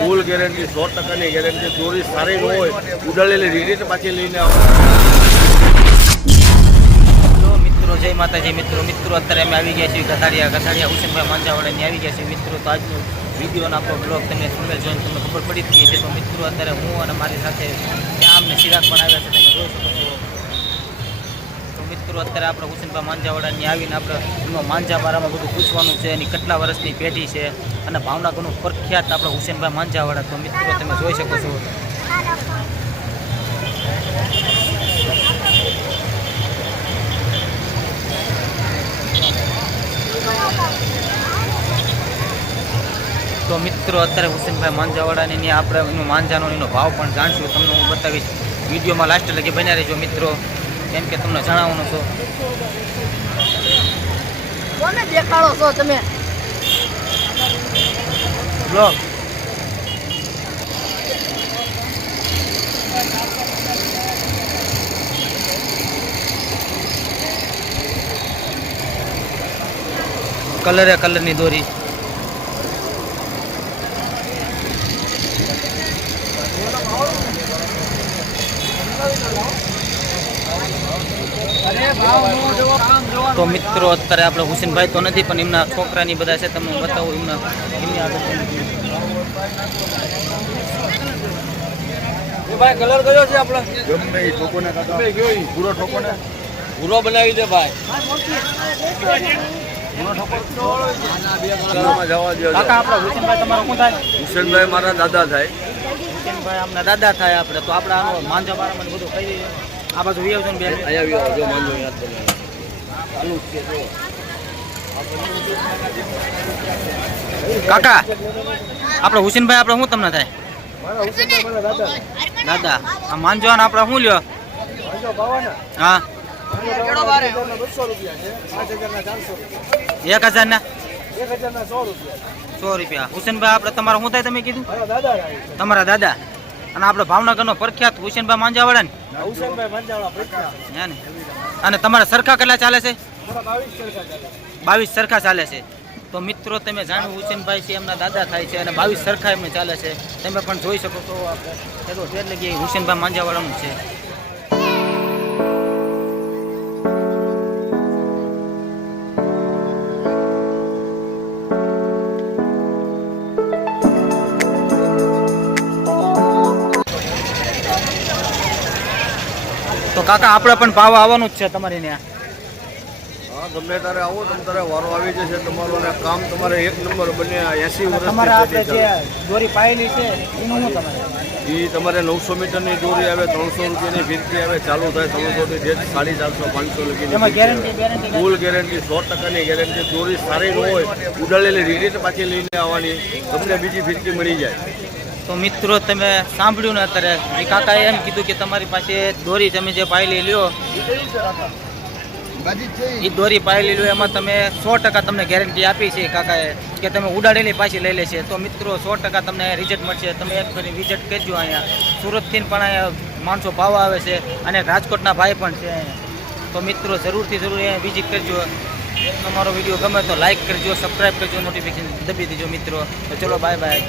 Full guarantee 100% guarantee. દોરી સારી ન હોય ઉડાડેલી રીડિટ પાછી લઈને આવો. મિત્રો જય માતાજી. મિત્રો અત્યારે અમે આવી ગયા છીએ ગસાડિયા હુસેનભાઈ માંજાવાડાની આવી ગયા છીએ મિત્રો. તો આજનો વિડીયોનો આપણો બ્લોગ તમને થંબનેલ જોઈને તમને ખબર પડી જ ગઈ છે. તો મિત્રો અત્યારે હું અને મારી સાથે ત્યાં અમને ચિરાગ પણ આવ્યા છે, તમે જોઈ શકો છો. તો મિત્રો અત્યારે આપણે હુસેનભાઈ માંજાવાડાની આવીને આપણે એમાં માંજાવાડામાં બધું પૂછવાનું છે, એની કેટલા વર્ષની પેઢી છે અને ભાવનગરનું પ્રખ્યાત આપણે હુસેનભાઈ માંજાવાડા. તો મિત્રો તમે જોઈ શકો છો. તો મિત્રો અત્યારે હુસેનભાઈ માંજાવાડાની આપણે એનો માંજાનો એનો ભાવ પણ જાણશું, તમને હું બતાવીશ. વિડીયોમાં લાસ્ટ લગી બન્યા રહેજો મિત્રો, કેમ કે તમને જણાવવાનું છો. કોને દેખાડો છો તમે બ્લોગ? કલરની દોરી. તો મિત્રો અત્યારે આપણે હુસેનભાઈ તો નથી પણ એમના છોકરાની બધા છે, તમને હું બતાવું એમની આગળ. ભાઈ કલર કયો છે આપણે? ગમે એ ઠોકોને કાકા પૂરો ઠોકોને પૂરો બનાવી દે ભાઈ. કાકા આપણા હુસેનભાઈ તમારો શું થાય? હુસેનભાઈ મારા દાદા થાય. હુસેનભાઈ આમના દાદા થાય આપણે. તો આપણે આનો માંજાવાડામાં બધું કહી દઈએ. આ બાજુ વિયાવજો ને બેન. અહીંયા આવજો માંજો યાદ બનાવો. ચાલુ જ છે. કાકા આપણે હુસેનભાઈ આપણે શું તમને થાય? દાદા આ માંજવાના આપણે શું લ્યો? હા 1000 ના 100 રૂપિયા. હુસેનભાઈ આપણે તમારો શું થાય તમે કીધું? તમારા દાદા. અને આપણે ભાવનગરનો પ્રખ્યાત હુસેનભાઈ માંજાવાડા ને? અને તમારા સરખા કેટલા ચાલે છે? 22 સરખા ચાલે છે. તો મિત્રો તમે જાણ્યું હુસેનભાઈ છે એમના દાદા થાય છે અને 22 સરખા એમને ચાલે છે. તમે પણ જોઈ શકો છો. આપણે એટલે હુસેનભાઈ માંજાવાડાનું છે. તો કાકા આપણે પણ ભાવ આવવાનું જ છે તમારી ત્યાં. હા ગમે તારે આવો તમે તારે વારો આવી જશે તમારો, ને કામ તમારે એક નંબર બને. 80 વર્ષ તમારા આપણે જે દોરી પાયેલી છે એનું શું તમારે? એ તમારે 900 મીટરની દોરી આવે, 300 રૂપિયાની ફિરકી આવે, ચાલુ થાય 300 થી 450 500 લગીને. એમાં ગેરંટી ફૂલ ગેરંટી 100% ગેરંટી. દોરી સારી ન હોય ઉડાડેલી રીડિટ પાછી લઈને આવવાની, તમને બીજી ફિરકી મળી જાય. તો મિત્રો તમે સાંભળ્યું ને અત્યારે એ કાકાએ એમ કીધું કે તમારી પાસે દોરી તમે જે પાયેલી લ્યો એ દોરી પાયેલી લ્યો એમાં તમે 100% તમને ગેરંટી આપી છે કાકાએ કે તમે ઉડાડેલી પાછી લઈ લેશે. તો મિત્રો 100% તમને રિઝલ્ટ મળશે. તમે એક ફરી વિઝિટ કરજો. અહીંયા સુરતથી પણ અહીંયા માણસો ભાવ આવે છે અને રાજકોટના ભાઈ પણ છે અહીંયા. તો મિત્રો જરૂરથી જરૂર અહીંયા વિઝિટ કરજો. તમારો વિડીયો ગમે તો લાઈક કરજો, સબસ્ક્રાઈબ કરજો, નોટિફિકેશન દબી દેજો મિત્રો. તો ચલો બાય બાય.